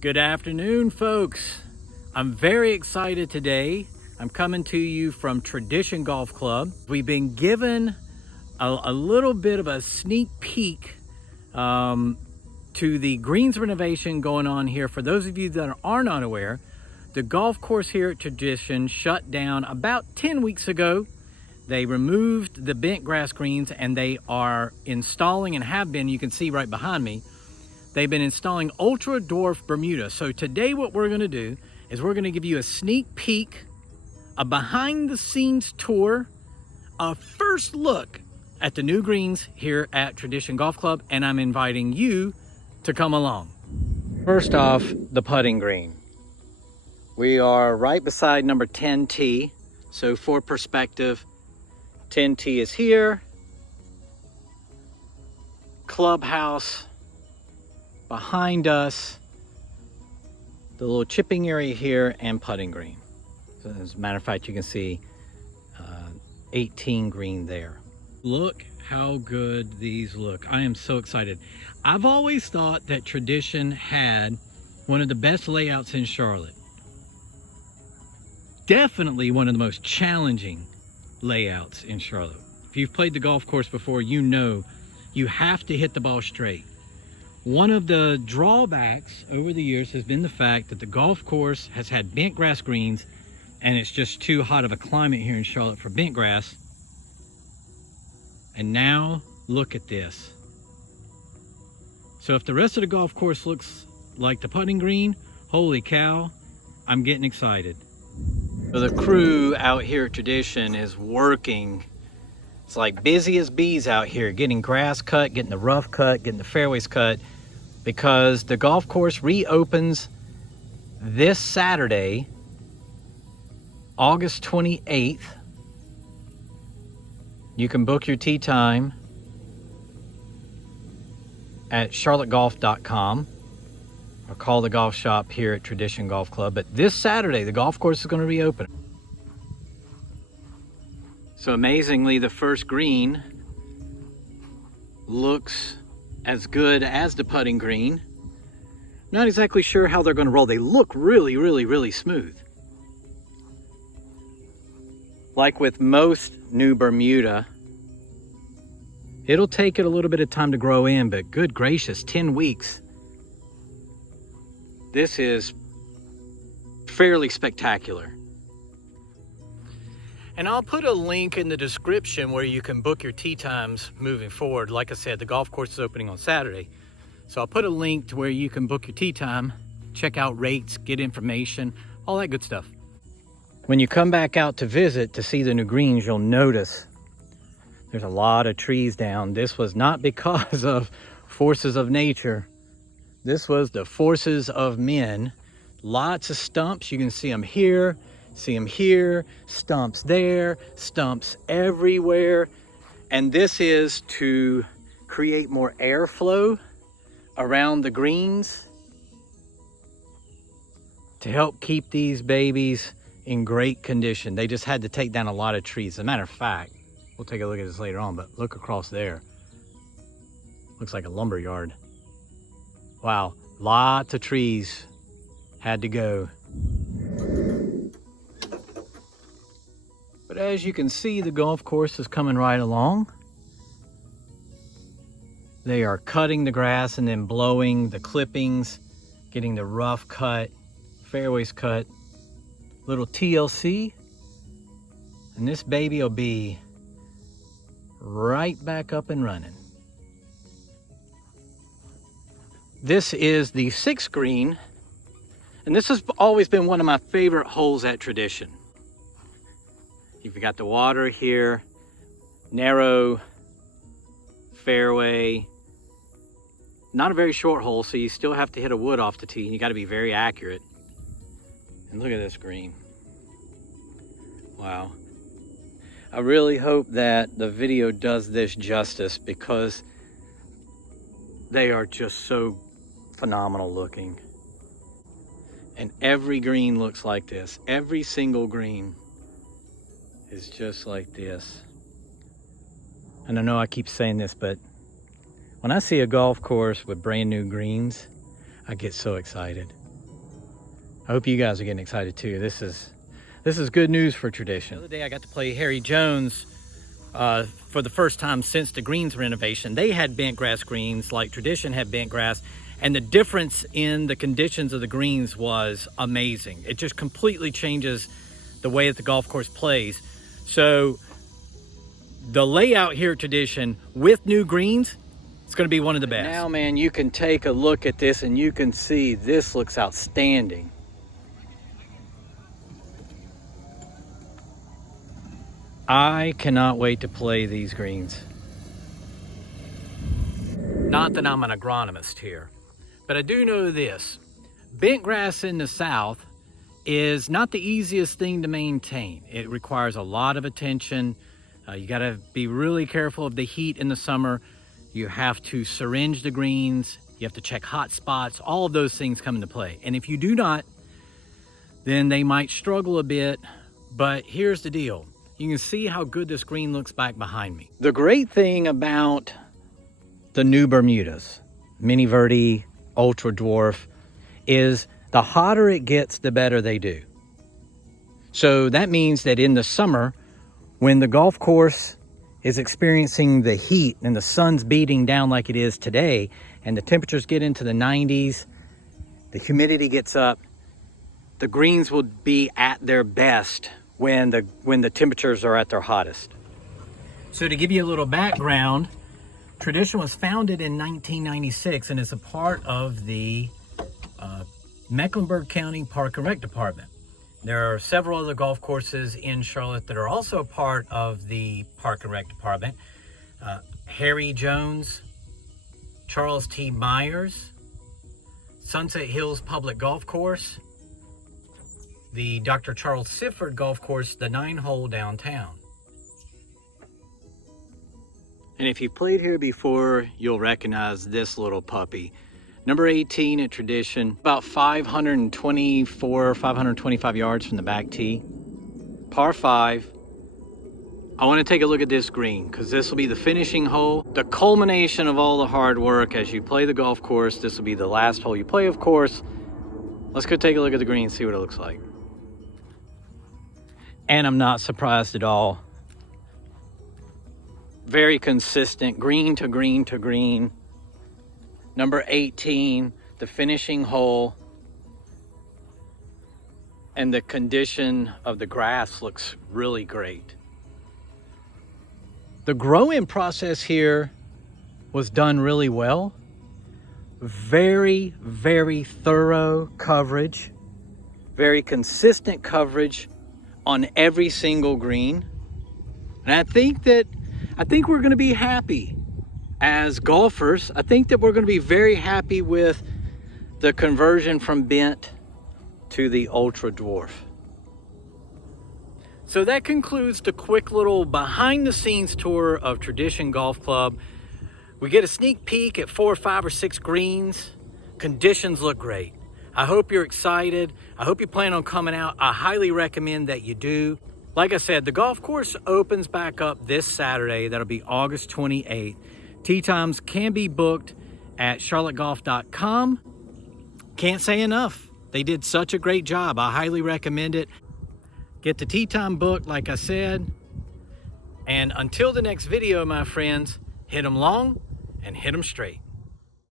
Good afternoon, folks. I'm very excited today. I'm coming to you from Tradition Golf Club. We've been given a little bit of a sneak peek to the greens renovation going on here. For those of you that are not aware, the golf course here at Tradition shut down about 10 weeks ago. They removed the bent grass greens and they are installing, and have been, you can see right behind me, they've been installing Ultra Dwarf Bermuda. So today what we're gonna do is we're gonna give you a sneak peek, a behind the scenes tour, a first look at the new greens here at Tradition Golf Club, and I'm inviting you to come along. First off, the putting green. We are right beside number 10T. So for perspective, 10T is here, clubhouse behind us, the little chipping area here, and putting green. So as a matter of fact, you can see 18 green there. Look how good these look. I am so excited. I've always thought that Tradition had one of the best layouts in Charlotte. Definitely one of the most challenging layouts in Charlotte. If you've played the golf course before, you know you have to hit the ball straight. One of the drawbacks over the years has been the fact that the golf course has had bent grass greens, and it's just too hot of a climate here in Charlotte for bent grass. And now look at this. So if the rest of the golf course looks like the putting green, holy cow, I'm getting excited. So the crew out here at Tradition is working. It's like busy as bees out here, getting grass cut, getting the rough cut, getting the fairways cut, because the golf course reopens this Saturday, August 28th. You can book your tee time at charlottegolf.com or call the golf shop here at Tradition Golf Club. But this Saturday, the golf course is going to reopen. So amazingly, the first green looks as good as the putting green. Not exactly sure how they're going to roll. They look really, really, really smooth. Like with most new Bermuda, it'll take it a little bit of time to grow in, but good gracious, 10 weeks. This is fairly spectacular. And I'll put a link in the description where you can book your tee times moving forward. Like I said, the golf course is opening on Saturday. So I'll put a link to where you can book your tee time, check out rates, get information, all that good stuff. When you come back out to visit to see the new greens, you'll notice there's a lot of trees down. This was not because of forces of nature. This was the forces of men. Lots of stumps. You can see them here, stumps there, stumps everywhere. And this is to create more airflow around the greens to help keep these babies in great condition. They just had to take down a lot of trees. As a matter of fact, we'll take a look at this later on, but look across there. Looks like a lumber yard. Wow, lots of trees had to go. But as you can see, the golf course is coming right along. They are cutting the grass and then blowing the clippings, getting the rough cut, fairways cut, little TLC. And this baby will be right back up and running. This is the 6th green, and this has always been one of my favorite holes at Tradition. You've got the water here, narrow fairway, not a very short hole, so you still have to hit a wood off the tee, and you got to be very accurate. And look at this green. Wow. I really hope that the video does this justice, because they are just so phenomenal looking. And every green looks like this. Every single green is just like this. And I know I keep saying this, but when I see a golf course with brand new greens, I get so excited. I hope you guys are getting excited too. This is good news for Tradition. The other day I got to play Harry Jones for the first time since the greens renovation. They had bent grass greens like Tradition had bent grass, and the difference in the conditions of the greens was amazing. It just completely changes the way that the golf course plays. So the layout here at Tradition with new greens, it's going to be one of the best. Now, man, you can take a look at this and you can see this looks outstanding. I cannot wait to play these greens. Not that I'm an agronomist here, but I do know this. Bent grass in the south is not the easiest thing to maintain. It requires a lot of attention. You gotta be really careful of the heat in the summer. You have to syringe the greens. You have to check hot spots. All of those things come into play. And if you do not, then they might struggle a bit. But here's the deal. You can see how good this green looks back behind me. The great thing about the new Bermudas, Mini Verde, Ultra Dwarf, is the hotter it gets, the better they do. So that means that in the summer, when the golf course is experiencing the heat and the sun's beating down like it is today, and the temperatures get into the 90s, the humidity gets up, the greens will be at their best when the temperatures are at their hottest. So to give you a little background, Tradition was founded in 1996 and is a part of the Mecklenburg County Park and Rec Department. There are several other golf courses in Charlotte that are also part of the Park and Rec Department. Harry Jones, Charles T. Myers, Sunset Hills Public Golf Course, the Dr. Charles Sifford Golf Course, the 9-hole downtown. And if you've played here before, you'll recognize this little puppy. Number 18 at Tradition, about 524, 525 yards from the back tee. Par 5. I want to take a look at this green because this will be the finishing hole, the culmination of all the hard work as you play the golf course. This will be the last hole you play, of course. Let's go take a look at the green and see what it looks like. And I'm not surprised at all. Very consistent, green to green to green. Number 18, the finishing hole. And the condition of the grass looks really great. The grow-in process here was done really well. Very, very thorough coverage. Very consistent coverage on every single green. And I think we're going to be happy as golfers. I think that we're going to be very happy with the conversion from bent to the Ultra Dwarf. So that concludes the quick little behind the scenes tour of Tradition Golf Club. We get a sneak peek at 4, 5, or 6 greens. Conditions look great. I hope you're excited. I hope you plan on coming out. I highly recommend that you do. Like I said, the golf course opens back up this Saturday. That'll be August 28th. Tee times can be booked at charlottegolf.com. Can't say enough. They did such a great job. I highly recommend it. Get the tee time booked, like I said. And until the next video, my friends, hit them long and hit them straight.